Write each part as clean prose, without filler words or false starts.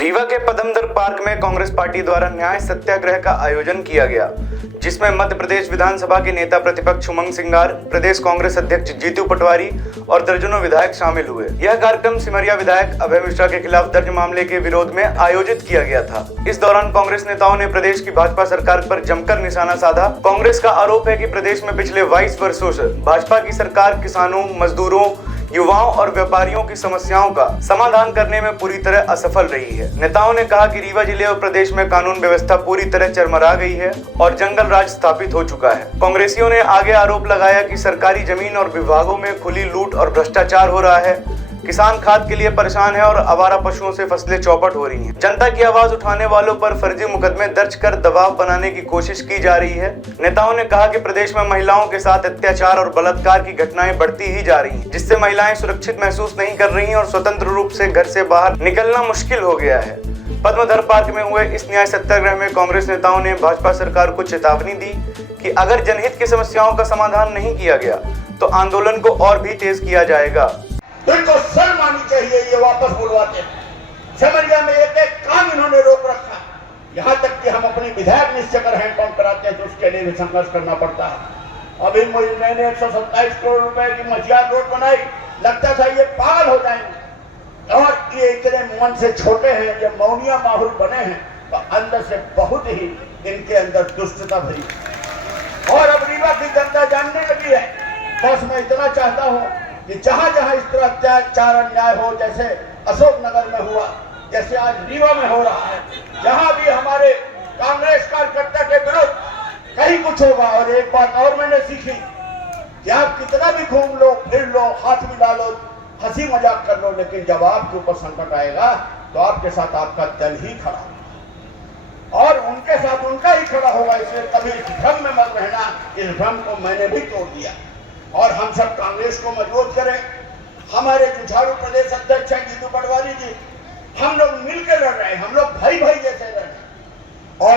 रीवा के पदमदर पार्क में कांग्रेस पार्टी द्वारा न्याय सत्याग्रह का आयोजन किया गया, जिसमें मध्य प्रदेश विधानसभा के नेता प्रतिपक्ष उमंग सिंगार, प्रदेश कांग्रेस अध्यक्ष जीतू पटवारी और दर्जनों विधायक शामिल हुए। यह कार्यक्रम सिमरिया विधायक अभय मिश्रा के खिलाफ दर्ज मामले के विरोध में आयोजित किया गया था। इस दौरान कांग्रेस नेताओं ने प्रदेश की भाजपा सरकार पर जमकर निशाना साधा। कांग्रेस का आरोप है कि प्रदेश में पिछले 22 वर्षों से भाजपा की सरकार किसानों, मजदूरों, युवाओं और व्यापारियों की समस्याओं का समाधान करने में पूरी तरह असफल रही है। नेताओं ने कहा कि रीवा जिले और प्रदेश में कानून व्यवस्था पूरी तरह चरमरा गई है और जंगल राज स्थापित हो चुका है। कांग्रेसियों ने आगे आरोप लगाया कि सरकारी जमीन और विभागों में खुली लूट और भ्रष्टाचार हो रहा है। किसान खाद के लिए परेशान है और आवारा पशुओं से फसलें चौपट हो रही हैं। जनता की आवाज उठाने वालों पर फर्जी मुकदमे दर्ज कर दबाव बनाने की कोशिश की जा रही है। नेताओं ने कहा कि प्रदेश में महिलाओं के साथ अत्याचार और बलात्कार की घटनाएं बढ़ती ही जा रही हैं, जिससे महिलाएं सुरक्षित महसूस नहीं कर रही और स्वतंत्र रूप से घर से बाहर निकलना मुश्किल हो गया है। पद्मधर पार्क में हुए इस न्याय सत्याग्रह में कांग्रेस नेताओं ने भाजपा सरकार को चेतावनी दी कि अगर जनहित की समस्याओं का समाधान नहीं किया गया तो आंदोलन को और भी तेज किया जाएगा। तो इनको शर्म आनी चाहिए, ये वापस बुलवाते हैं। सिमरिया में एक एक काम इन्होंने रोक रखा, यहाँ तक कि हम अपनी विधायक निश्चय कर हैंड पंप कराते हैं तो उसके लिए भी संघर्ष करना पड़ता है। अभी मैंने 127 करोड़ रुपए की मझियार रोड बनाई, लगता था ये पागल हो जाएंगे, और ये इतने मन से छोटे हैं, ये मौनिया माहौल बने हैं, तो अंदर से बहुत ही इनके अंदर दुष्टता भरी। और अब रीवा की जनता जानने लगी है। बस मैं इतना चाहता हूँ कि जहां जहां इस तरह अत्याचार अन्याय हो, जैसे अशोकनगर में हुआ, जैसे आज रीवा में हो रहा है, जहां भी हमारे कांग्रेस कार्यकर्ता के विरुद्ध कहीं कुछ होगा। और एक बात और मैंने सीखी कि आप कितना भी घूम लो, फिर लो, हाथ मिला लो, हंसी मजाक कर लो, लेकिन जब आपके ऊपर संकट आएगा तो आपके साथ आपका दल ही खड़ा होगा और उनके साथ उनका ही खड़ा होगा। इसलिए कभी भ्रम में मत रहना। इस भ्रम को मैंने भी तोड़ दिया और हम सब कांग्रेस को मजबूत करें। हमारे जुझारू प्रदेश अध्यक्ष हैं जीतू पटवारी जी, हम लोग मिलकर लड़ रहे हैं, हम लोग भाई भाई जैसे लड़ रहे हैं। और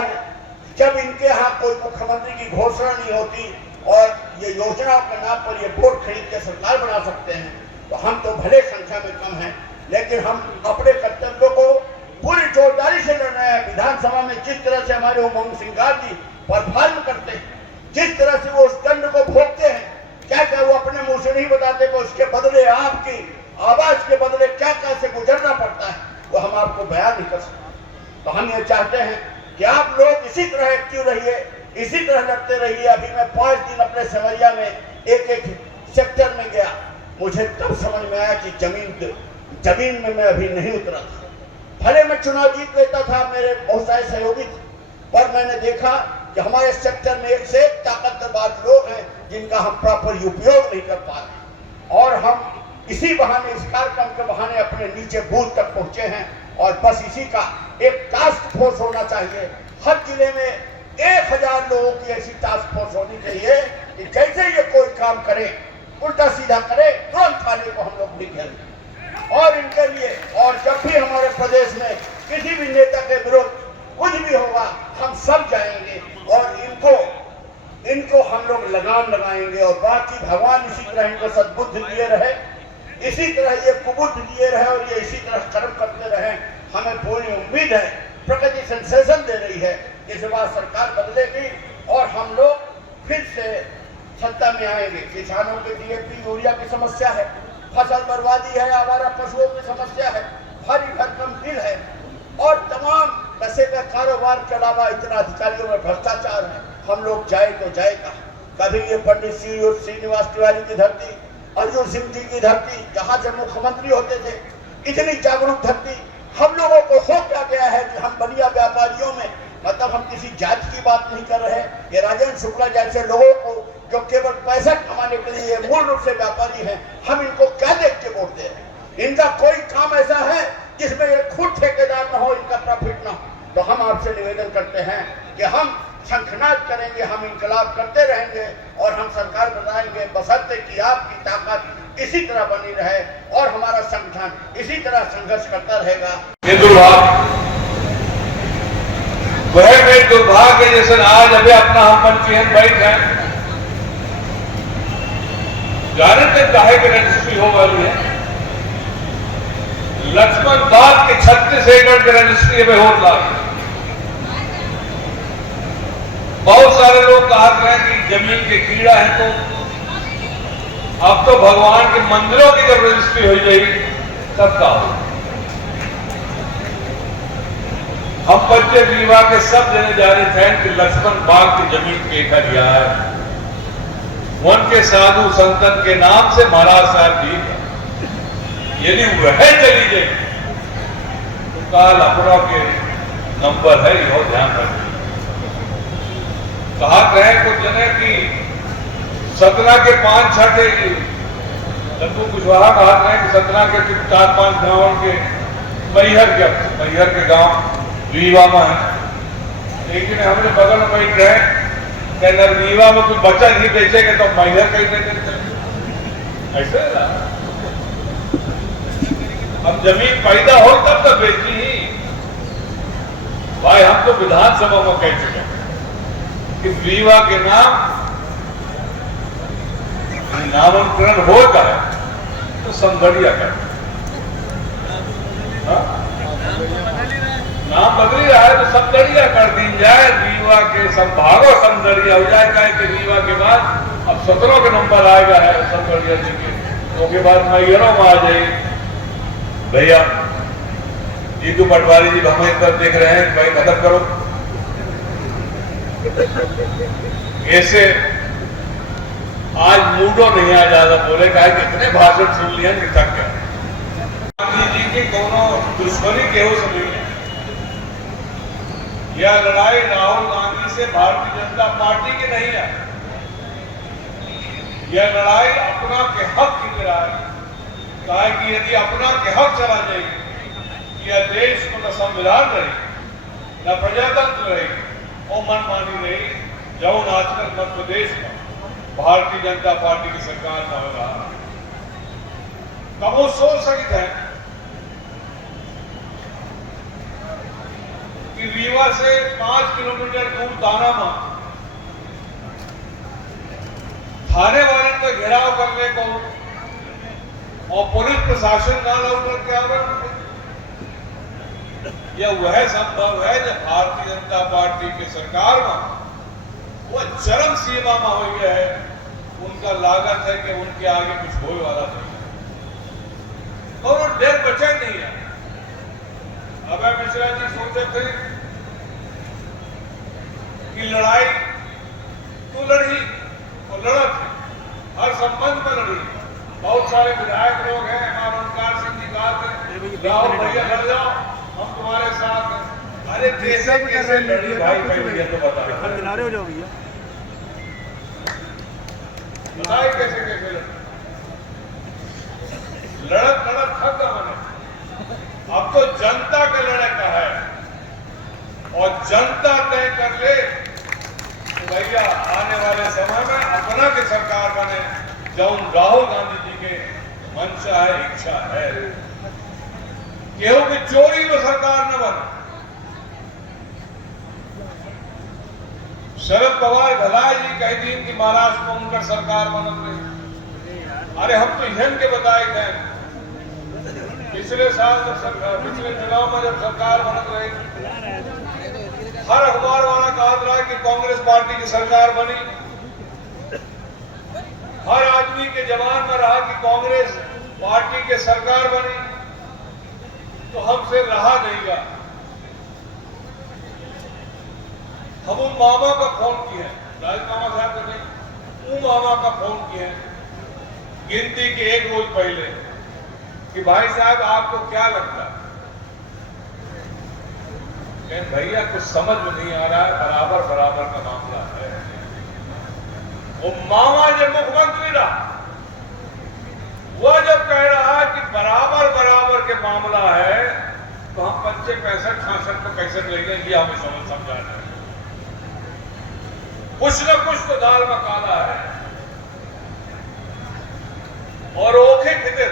जब इनके यहाँ कोई मुख्यमंत्री की घोषणा नहीं होती और ये योजनाओं के नाम पर ये वोट खरीद के सरकार बना सकते हैं, तो हम तो भले संख्या में कम हैं, लेकिन हम अपने कर्तव्यों को पूरी जोरदारी से लड़ रहे हैं। विधानसभा में जिस तरह से हमारे उमंग सिंगार जी परफॉर्म करते हैं, जिस तरह से वो उस दंड को भोगते हैं, क्या क्या वो अपने मुंह से नहीं बताते, तो उसके बदले आपकी आवाज के बदले क्या कैसे गुजरना पड़ता है वो हम आपको बयान नहीं कर सकते। तो हम ये चाहते हैं कि आप लोग इसी तरह एक्टिव रहिए, इसी तरह लड़ते रहिए। अभी मैं 5 दिन अपने सिमरिया में एक एक सेक्टर में गया, मुझे तब समझ में आया कि जमीन में मैं अभी नहीं उतरा था। भले मैं चुनाव जीत लेता था, मेरे बहुत सारे सहयोगी थे, पर मैंने देखा कि हमारे सेक्टर में एक से एक ताकतवर लोग हैं जिनका हम प्रॉपर उपयोग नहीं कर पा रहे, और हम इसी बहाने, इस कार्यक्रम के बहाने अपने नीचे बूथ तक पहुंचे हैं। और बस इसी का एक टास्क फोर्स होना चाहिए। हर जिले में 1000 लोगों की ऐसी टास्क फोर्स होनी चाहिए कि जैसे ये कोई काम करे, उल्टा सीधा करे, तुरंत थाने को हम लोग लिख दें। और इनके लिए, और जब भी हमारे प्रदेश में किसी भी नेता के विरुद्ध कुछ भी होगा, हम सब जाएंगे और इनको हम लोग लगाम लगाएंगे। और बाकी भगवान इसी तरह इनको सद्बुद्धि दिए रहे, इसी तरह ये कुबुद्धि दिए रहे और ये इसी तरह कर्म करते रहे। हमें पूरी उम्मीद है, प्रकृति सेंसेशन दे रही है, इस बार सरकार बदलेगी और हम लोग फिर से सत्ता में आएंगे। किसानों के DAP यूरिया की समस्या है, फसल बर्बादी है, आवारा पशुओं की समस्या है, भारी भरकम बिल है, और तमाम पैसे का कारोबार के अलावा इतना अधिकारियों में भ्रष्टाचार है। हम लोग जाए तो जाए कहाँ? कभी ये पंडित श्रीनिवास तिवारी की धरती, अर्जुन सिंह जी की धरती, जहाँ से मुख्यमंत्री होते थे, इतनी जागरूक धरती, हम लोगों को हो क्या गया है कि हम बनिया व्यापारियों में, मतलब हम किसी जाति की बात नहीं कर रहे, ये राजेंद्र शुक्ला जैसे लोगों को जो केवल पैसा कमाने के लिए मूल रूप से व्यापारी हैं, हम इनको क्या देख के वोट दे रहे हैं? इनका कोई काम ऐसा है जिसमें ये खुद ठेकेदार न हो, इनका प्रॉफिट न हो। तो हम आपसे निवेदन करते हैं कि हम शंखनाद करेंगे, हम इंकलाब करते रहेंगे और हम सरकार बनाएंगे, बशर्ते कि आपकी ताकत इसी तरह बनी रहे और हमारा संगठन इसी तरह संघर्ष करता रहेगा। ये दुर्भाग्य जैसे आज अभी अपना हम मंत्री बैठ हैं, जानते काहे की रजिस्ट्री हो वाली है, लक्ष्मण बाग के 36 एकड़ के रजिस्ट्री में होत ला। बहुत सारे लोग कहा हैं कि जमीन के कीड़ा है, तो अब तो भगवान के मंदिरों की जब रजिस्ट्री हो जाएगी तब का हो। हम बच्चे रीवा के सब जने जाने थे कि लक्ष्मण बाग की जमीन के लिया है, उनके साधु संतन के नाम से महाराज साहब जी, यदि वह चली जाए तो काल अपना के नंबर है, यह ध्यान रखें। कहा कहे कुछ जने की सतना के 5-6 लड्डू कुशवाहा कहा कहे कि सतना के 4-5 गांव के मैहर के गांव रीवा में है, लेकिन हमने बगल में बैठ रहे कहना रीवा में कुछ बच्चा नहीं बेचेंगे तो मैहर कहीं देते ऐसे ना। अब जमीन पैदा हो तब तो बेची ही। भाई हम तो विधानसभा में कह चुके हैं कि रीवा के नामांकन होता है तो समझिया कर, नाम बदली रहा है तो समझिया कर दी जाए, रीवा के संभागो समझिया हो जाए। कहे कि रीवा के बाद अब 17 के नंबर आएगा है समझिया जी के, तो के बाद मैहरों में आ जाएगी। भैया जीतू पटवारी जी हम एक बार देख रहे हैं, भाई खत्म करो ऐसे। आज मूडो नहीं आ ज्यादा बोले, कहा कितने भाषण सुन लिया कि थक गया। गांधी जी की कोनो दुश्मनी के हो समझ में, यह लड़ाई राहुल गांधी से भारतीय जनता पार्टी की नहीं है, यह लड़ाई अपना के हक की लड़ाई है। कहा कि यदि अपना के हक चला जाएगी, यह देश को न संविधान रहेगी न प्रजातंत्र रहेगी और मनमानी रहेगी। जौन आजकल मध्य प्रदेश में भारतीय जनता पार्टी की सरकार में हो रहा, तब वो सोच सकते हैं कि रीवा से 5 किलोमीटर दूर दानामा थाने वाले का घेराव करने को और पुलिस प्रशासन ना लौट के आवरण, यह वह संभव है जब भारतीय जनता पार्टी की सरकार में वो चरम सीमा में हो गया है। उनका लागत है कि उनके आगे कुछ होने वाला नहीं है और वो डर बचा नहीं है। अभय मिश्रा जी सोचते थे कि लड़ाई तो लड़ी और लड़त है, हर संबंध में लड़ी। बहुत सारे विधायक लोग हैं, हमारे ओंकार सिंह जी कहा थे राहुल भैया लड़ जाओ हम तुम्हारे साथ हैं। अरे कैसे कैसे लड़ी भाई, भैया तो बता किनारे हो जाओ भैया, बताइए कैसे कैसे लड़त थक गया मैंने। अब तो जनता के लड़े का है और जनता तय कर ले तो भैया आने वाले समय में अपना की सरकार बने, जौन राहुल गांधी जी के मंशा है, इच्छा है। केहू की चोरी में सरकार न बने। शरद पवार भलाई जी कह दी कि महाराष्ट्र में उनका सरकार बनत रही। अरे हम तो इधन के बताए थे पिछले साल जब सरकार, पिछले चुनाव में जब सरकार बनत रही, हर अखबार वाला कहा रहा कि कांग्रेस पार्टी की सरकार बनी। हर आदमी के जवान में रहा कि कांग्रेस पार्टी के सरकार बनी, तो हमसे रहा नहीं गया। हम उन मामा का फोन किए, राज मामा साहब को नहीं, उन मामा का फोन किए गिनती के 1 रोज पहले कि भाई साहब आपको क्या लगता है? भैया कुछ समझ में नहीं आ रहा है, बराबर बराबर का मामला है। वो मामा जब मुख्यमंत्री रहा, वह जब कह रहा है कि बराबर बराबर के मामला है, तो हम 25, 65, 66 को कैसे लेंगे, ये हमें समझाना है। कुछ न कुछ तो दाल में काला है। और ओखे फितर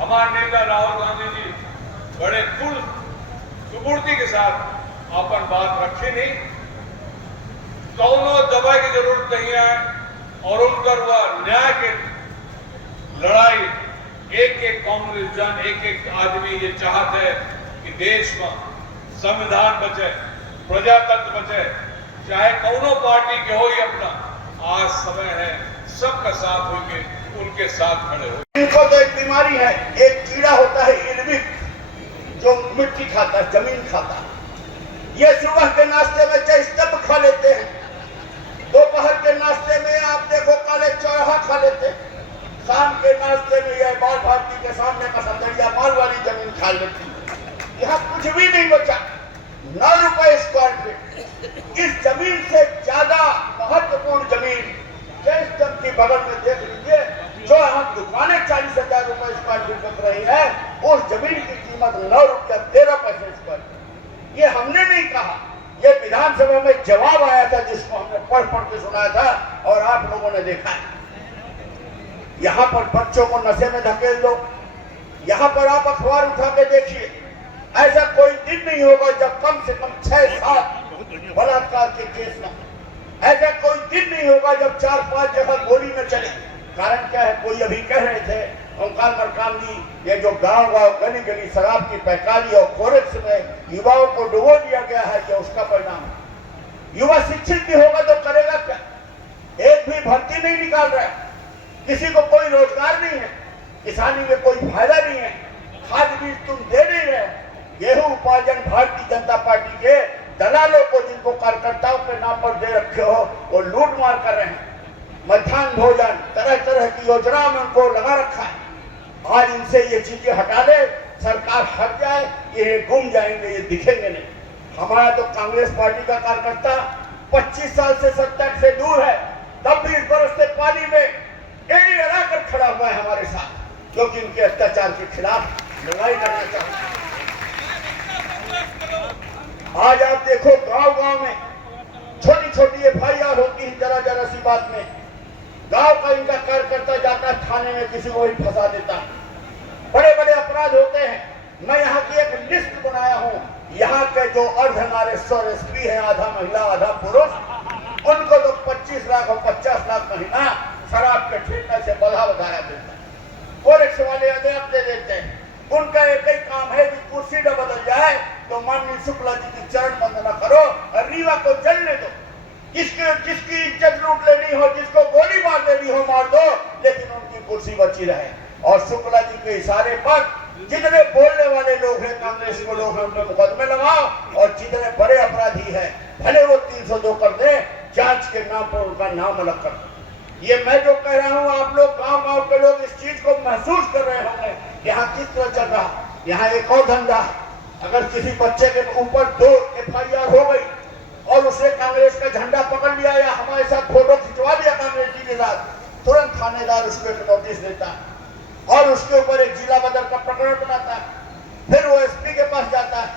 हमारे नेता राहुल गांधी जी बड़े कुल सुपुर्दी के साथ अपन बात रखी नहीं, कौनों दबाई की जरूरत नहीं है और उनका वह न्याय की लड़ाई एक एक कांग्रेस जन, एक एक आदमी ये चाहते है कि देश में संविधान बचे, प्रजातंत्र बचे, चाहे कौनो पार्टी के हो ही अपना। आज समय है सबका साथ होंगे, उनके साथ खड़े हो। इनको तो एक बीमारी है, एक कीड़ा होता है इल्विक, जो मिट्टी खाता है, जमीन खाता है। ये सुबह के नाश्ते में चाय स्तंभ खा लेते हैं, दोपहर के नाश्ते में आप देखो काले चौराहा खा लेते हैं, शाम के नाश्ते में यह बाल भारती के सामने का संदरिया माल वाली जमीन खा लेती है। यहाँ कुछ भी नहीं बचा, 9 रुपए स्क्वायर फीट। इस जमीन से ज्यादा महत्वपूर्ण जमीन स्तंभ की बगल में देख लीजिए, जो यहाँ दुकानें 40,000 रुपए स्क्वायर फीट बिक रही है, उस जमीन की कीमत 9 रुपया 13 पैसे स्क्वायर फीट। ये हमने नहीं कहा, ये विधानसभा में जवाब आया था, जिसको हमने पढ़ के सुनाया था और आप लोगों ने देखा है। यहाँ पर बच्चों को नशे में धकेल दो, यहाँ पर आप अखबार उठा के देखिए, ऐसा कोई दिन नहीं होगा जब कम से कम 6-7 बलात्कार के केस न, ऐसा कोई दिन नहीं होगा जब 4-5 जगह गोली न चले। कारण क्या है? कोई अभी कह रहे थे ओंकार मरकाम जी, ये जो गांव गली गली शराब की पैकारी और फोरेक्स में युवाओं को डुबो दिया गया है, ये उसका परिणाम है। युवा शिक्षित भी होगा तो करेगा क्या? एक भी भर्ती नहीं निकाल रहा है, किसी को कोई रोजगार नहीं है, किसानी में कोई फायदा नहीं है, खाद बीज तुम दे नहीं रहे, गेहूं उपार्जन भारतीय जनता पार्टी के दलालों को, जिनको कार्यकर्ताओं के नाम पर दे रखे हो, वो लूट मार कर रहे हैं। मध्याह्न भोजन, तरह तरह की योजना में उनको लगा रखा है। आज इनसे ये चीजें हटा ले, सरकार हट जाए, ये गुम जाएंगे, ये दिखेंगे नहीं। हमारा तो कांग्रेस पार्टी का कार्यकर्ता 25 साल से सत्ता से दूर है, तब भी इस बरसते पानी में एड़ी अड़ा कर खड़ा हुआ है हमारे साथ, क्योंकि इनके अत्याचार के खिलाफ लड़ाई करना चाहता है। आज आप देखो गांव-गांव में छोटी-छोटी FIR होती है, जरा सी बात में गांव का इनका कार्यकर्ता जाता है थाने में, किसी को ही फंसा देता है। बड़े बड़े अपराध होते हैं। मैं यहाँ की एक लिस्ट बनाया हूँ, यहाँ के जो अर्धनारेश्वर SP है, आधा महिला आधा पुरुष, उनको तो 25 लाख और 50 लाख महीना शराब के ठेके से बढ़ाया देता है। फोरेक्स वाले अध्यक्ष दे देते हैं। उनका एक ही काम है कि कुर्सी न बदल जाए तो माननीय शुक्ला जी की चरण वंदना करो और रीवा को जलने दो। जिसकी इज्जत लूट लेनी हो, जिसको गोली मार देनी हो, मार दो, लेकिन उनकी कुर्सी बची रहे। और शुक्ला जी के इशारे पर जितने बोलने वाले लोग हैं, कांग्रेस को लोग हैं, उनके मुकदमे लगाओ, और जितने बड़े अपराधी हैं भले वो 302 कर दे, जांच के नाम पर उनका नाम अलग कर दो। ये मैं जो कह रहा हूँ, आप लोग गांव-गांव के लोग इस चीज को महसूस कर रहे होंगे, यहाँ किस तरह चल रहा। यहाँ एक और धंधा, अगर किसी बच्चे के ऊपर 2 FIR हो गई और उसने कांग्रेस का झंडा पकड़ लिया या हमारे साथ फोटो खिंचवा दिया कांग्रेस जी के साथ, तुरंत थानेदार उसको एक नोटिस देता है और उसके ऊपर एक जिला बदल का प्रकरण बनाता है। फिर वो SP के पास जाता है,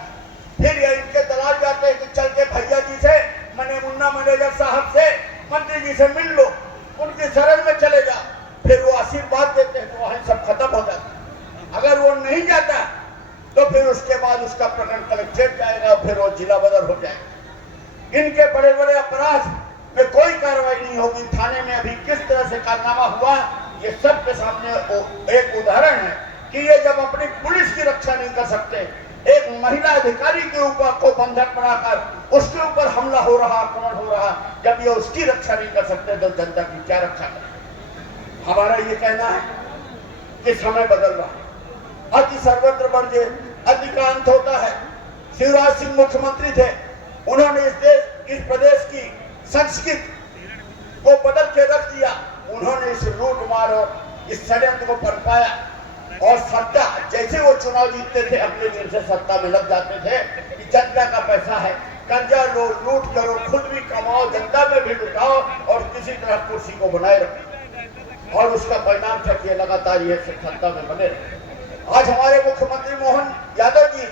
फिर ये इनके दलाल जाते हैं कि चल के भैया जी से, मैंने मुन्ना मैनेजर साहब से, मंत्री जी से मिल लो, उनकी शरण में चले जा। फिर वो आशीर्वाद देते हैं, तो वहीं सब खत्म हो जाता है। अगर वो नहीं जाता तो फिर उसके बाद उसका प्रकरण कलेक्ट्रेट जाएगा, फिर वो जिला बदल हो जाएगा। इनके बड़े बड़े अपराध में कोई कार्रवाई नहीं होगी। थाने में अभी किस तरह से कारनामा हुआ, ये सब के सामने एक उदाहरण है कि ये जब अपनी पुलिस की रक्षा नहीं कर सकते, एक महिला अधिकारी के ऊपर को बंधक बनाकर उसके ऊपर हमला हो रहा, आक्रमण हो रहा, जब ये उसकी रक्षा नहीं कर सकते तो जनता की क्या रक्षा करें। हमारा ये कहना है कि समय बदल रहा है, अति सर्वत्र वर्ज्य अति का अंत होता है। शिवराज सिंह मुख्यमंत्री थे, उन्होंने इस प्रदेश की संस्कृति को बदल के रख दिया। उन्होंने इस लूट मार और इस षड्यंत्र को पनपाया और सत्ता, जैसे वो चुनाव जीतते थे अगले दिन से सत्ता में लग जाते थे कि जनता का पैसा है, कर्जा लो, लूट करो, खुद भी कमाओ, जनता में भी लुटाओ और किसी तरह कुर्सी को बनाए रखो। और उसका परिणाम था कि लगातार ये सत्ता में बने रहे। आज हमारे मुख्यमंत्री मोहन यादव जी,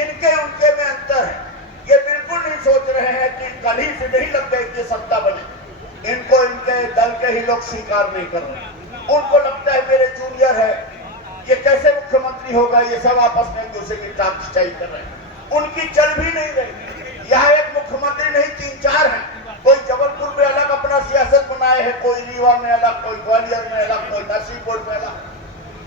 इनके उनके में अंतर है। ये बिल्कुल नहीं सोच रहे हैं कि कल ही से नहीं लग गए कि सत्ता बने। इनको इनके दल के ही लोग स्वीकार नहीं कर रहे। उनको लगता है मेरे जूनियर है, ये कैसे मुख्यमंत्री होगा, ये सब आपस में एक दूसरे की टांग खिंचाई कर रहे हैं। उनकी चल भी नहीं रही। यहाँ एक मुख्यमंत्री नहीं 3-4 हैं। कोई जबलपुर में अलग अपना सियासत बनाए है, कोई रीवा में अलग, कोई ग्वालियर में अलग, कोई नरसिंहपुर में अलग।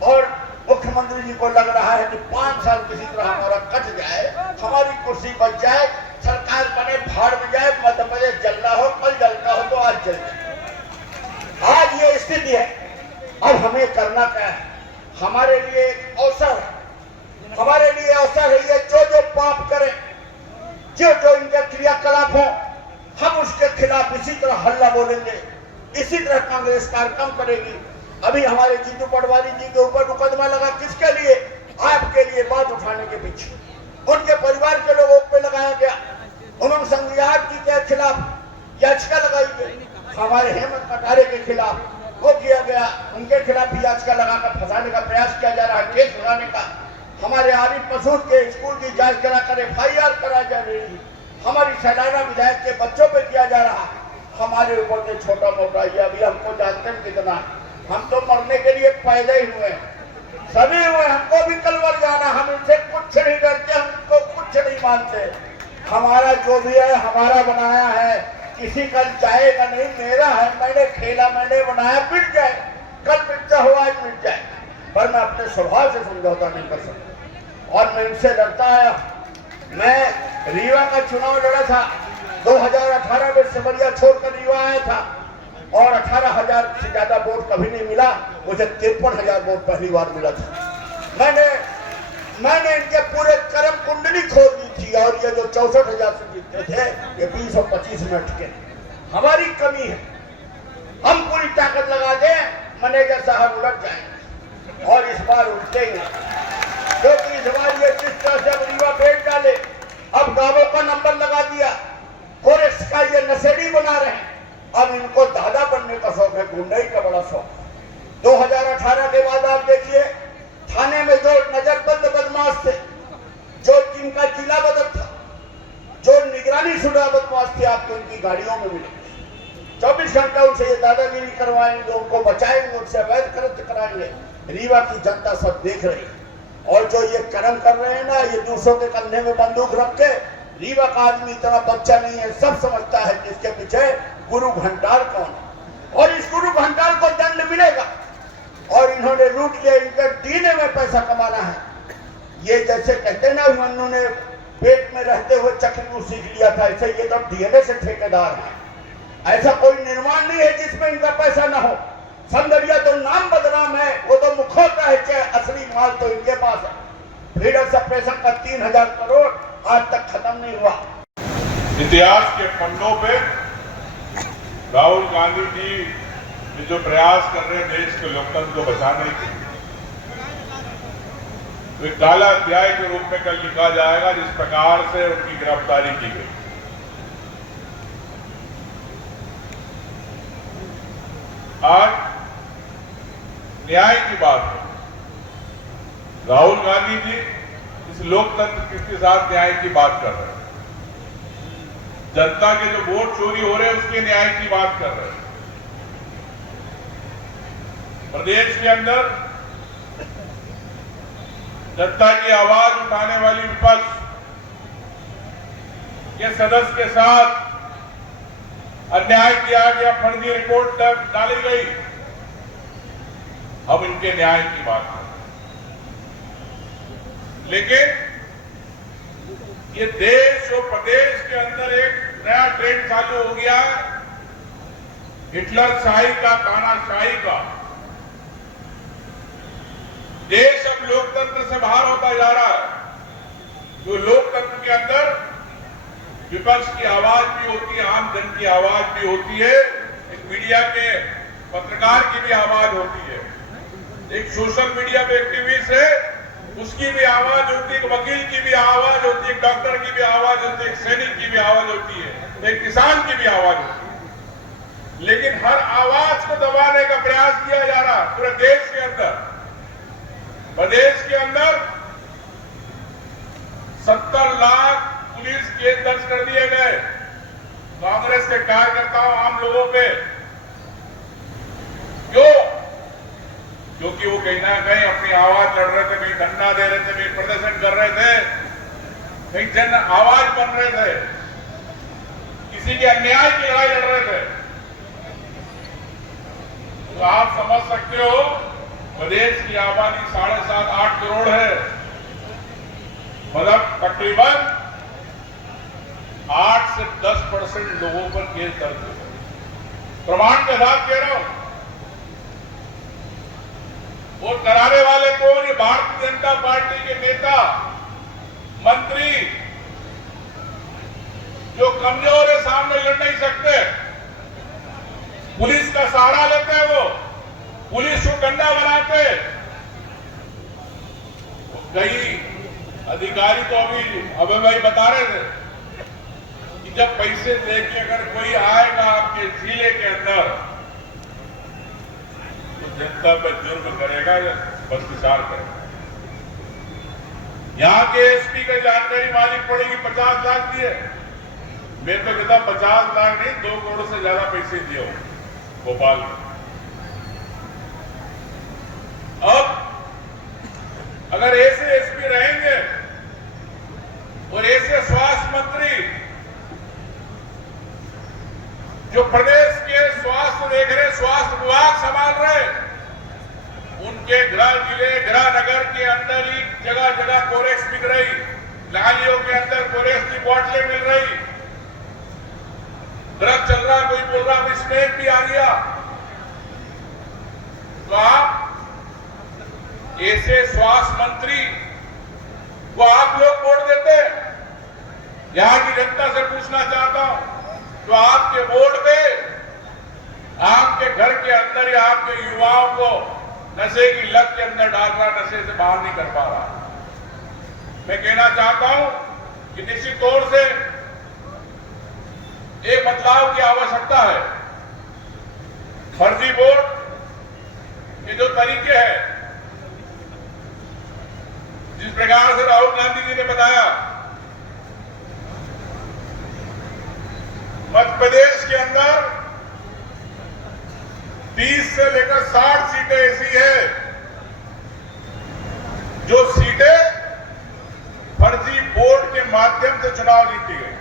और मुख्यमंत्री जी को लग रहा है कि 5 साल किसी तरह हमारा कट जाए, हमारी कुर्सी बच जाए, सरकार बने, भाड़ में जाए, मध्य प्रदेश जलना हो, कल जलना हो तो आज जल जाए। आज ये स्थिति है। अब हमें करना क्या है? हमारे लिए एक अवसर है, हमारे लिए अवसर है। ये जो जो पाप करें, जो जो इनके क्रियाकलाप हो, हम उसके खिलाफ इसी तरह हल्ला बोलेंगे, इसी तरह कांग्रेस कार्यक्रम करेगी। अभी हमारे जीतू पटवारी जी के ऊपर मुकदमा लगा, किसके लिए? आपके लिए बात उठाने के पीछे। उनके परिवार के लोगों पे लगाया गया। उन्होंने संज्ञान जी के खिलाफ याचिका लगाई गई, हमारे हेमंत कटारे के खिलाफ वो किया गया, उनके खिलाफ भी याचिका लगाकर फंसाने का प्रयास किया जा रहा है, केस लगाने का। हमारे आरिफ मसूद के स्कूल की जांच कराकर FIR कराई जा रही है। हमारी सैलाना विधायक के बच्चों पे किया जा रहा है। हमारे ऊपर से छोटा मोटा ये अभी हमको जानते हैं कितना, हम तो मरने के लिए पैदा ही हुए, सभी हुए, हमको भी कल मर जाना। हम इनसे कुछ नहीं डरते, हमको कुछ नहीं मानते। हमारा जो भी है हमारा बनाया है, किसी कल जाएगा नहीं, मेरा है, मैंने खेला, मैंने बनाया, मिट जाए, कल मिटता हो आज मिट जाए, पर मैं अपने स्वभाव से समझौता नहीं कर सकता और मैं इनसे डरता आया। मैं रीवा का चुनाव लड़ा था 2018 में, सिमरिया छोड़कर रीवा आया था और 18,000 से ज्यादा वोट कभी नहीं मिला, मुझे 53,000 वोट पहली बार मिला था। मैंने इनके पूरे कर्म कुंडली खोल दी थी और ये जो 64,000 से जीतते थे ये 20 और 25 में अटके। हमारी कमी है, हम पूरी ताकत लगा दें, मैनेजर साहब उलट जाएंगे और इस बार उलटेंगे, क्योंकि इस बार ये जिस तरह से अब रीवा बेच डाले, अब गांवों का नंबर लगा दिया, कोरेक्स का ये नशेड़ी बना रहे हैं। अब इनको दादा बनने का शौक है, गुंडई का बड़ा शौक। 2018 के बाद आप देखिए थाने में जो नजरबंद बदमाश थे, जो जिनका जिला बदल था, जो निगरानी शुदा बदमाश थे, आपको उनकी गाड़ियों में मिलेंगे। 24 घंटा उनसे ये दादागिरी करवाएंगे, उनको बचाएंगे, उनसे अवैध कृत्य कराएंगे। रीवा की जनता सब देख रही है और जो ये कर्म कर रहे हैं ना, ये दूसरों के कंधे में बंदूक रख के, रीवा का आदमी इतना बच्चा नहीं है, सब समझता है कि इसके पीछे गुरु घंटाल कौन है और इस गुरु घंटाल को दंड मिलेगा। और इन्होंने लूट लिया, इनका डीएनए में पैसा कमाना है। ये जैसे कहते हैं ना, मन्नू ने पेट में रहते हुए चक्र सीख लिया था, ऐसे ये तो डीएनए से ठेकेदार है। ऐसा कोई निर्माण नहीं है जिसमें इनका पैसा ना हो। सौंदर्या तो नाम बदनाम है, वो तो मुखौटा है, चाहे असली माल तो इनके पास है। फ्रीडम सप्रेशन का 3,000 करोड़ आज तक खत्म नहीं हुआ। इतिहास के पन्नों पे राहुल गांधी जी ये जो प्रयास कर रहे हैं देश के लोकतंत्र को बचाने के, तो एक काला अध्याय के रूप में कल लिखा जाएगा जिस प्रकार से उनकी गिरफ्तारी की गई। आज न्याय की बात है, राहुल गांधी जी इस लोकतंत्र के साथ न्याय की बात कर रहे हैं, जनता के जो वोट चोरी हो रहे हैं उसके न्याय की बात कर रहे हैं। प्रदेश के अंदर जनता की आवाज उठाने वाली विपक्ष के सदस्य के साथ अन्याय किया गया, फर्जी रिपोर्ट डाली गई, हम इनके न्याय की बात कर रहे हैं। लेकिन ये देश और प्रदेश के अंदर एक नया ट्रेंड चालू हो गया है, हिटलर शाही का, तानाशाही का। देश अब लोकतंत्र से बाहर होता जा रहा है। जो लोकतंत्र के अंदर विपक्ष की आवाज भी होती है, आम जन की आवाज भी होती है, एक मीडिया के पत्रकार की भी आवाज होती है, एक सोशल मीडिया पे एक्टिविस्ट है उसकी भी आवाज होती है, एक वकील की भी आवाज होती है, एक डॉक्टर की भी आवाज होती है, एक सैनिक की भी आवाज होती है, एक किसान की भी आवाज होती है। लेकिन हर आवाज को दबाने का प्रयास किया जा रहा है पूरे देश के अंदर। प्रदेश के अंदर 70 लाख पुलिस केस दर्ज कर दिए गए कांग्रेस के कार्यकर्ताओं, आम लोगों पे। क्यों? क्योंकि वो कहीं ना कहीं अपनी आवाज लड़ रहे थे, कहीं धरना दे रहे थे, कहीं प्रदर्शन कर रहे थे, कहीं जन आवाज बन रहे थे, किसी के अन्याय की लड़ाई लड़ रहे थे। तो आप समझ सकते हो प्रदेश की आबादी 7.5-8 करोड़ है, मतलब तकरीबन 8 से 10% लोगों पर केस दर्ज हो गए। प्रमाण के साथ कह रहा हूं। वो कराने वाले कौन? ये भारतीय जनता पार्टी के नेता मंत्री जो कमजोर है, सामने लड़ नहीं सकते, पुलिस का सहारा लेते हैं, वो पुलिस को गंदा बनाते। कई अधिकारी तो अभी भाई बता रहे थे कि जब पैसे देके अगर कोई आएगा आपके जिले के अंदर तो जनता पर जुर्म करेगा या बख्तिसार करेगा। यहां के एसपी का जानकारी मालिक पड़ेगी 50 लाख दिए। मैं तो कहता 50 लाख नहीं, 2 करोड़ से ज्यादा पैसे दिए हो भोपाल में। अब अगर ऐसे एसपी रहेंगे और ऐसे स्वास्थ्य मंत्री जो प्रदेश के स्वास्थ्य देख रहे, स्वास्थ्य विभाग संभाल रहे, उनके गृह जिले, गृह नगर के अंदर ही जगह जगह कोरेक्स बिक रही, नालियों के अंदर कोरेक्स की बोतलें मिल रही, ड्रग चल रहा, कोई बोल रहा स्मेक भी आ गया। तो आप ऐसे स्वास्थ्य मंत्री को आप लोग वोट देते हैं। यहां की जनता से पूछना चाहता हूं, तो आपके वोट पे आपके घर के अंदर या आपके युवाओं को नशे की लत के अंदर डाल रहा, नशे से बाहर नहीं कर पा रहा। मैं कहना चाहता हूं कि निश्चित तौर से एक बदलाव की आवश्यकता है। फर्जी वोट के जो तरीके हैं, जिस प्रकार से राहुल गांधी जी ने बताया, मध्य प्रदेश के अंदर 30 से लेकर 60 सीटें ऐसी है जो सीटें फर्जी वोट के माध्यम से चुनाव जीती गई।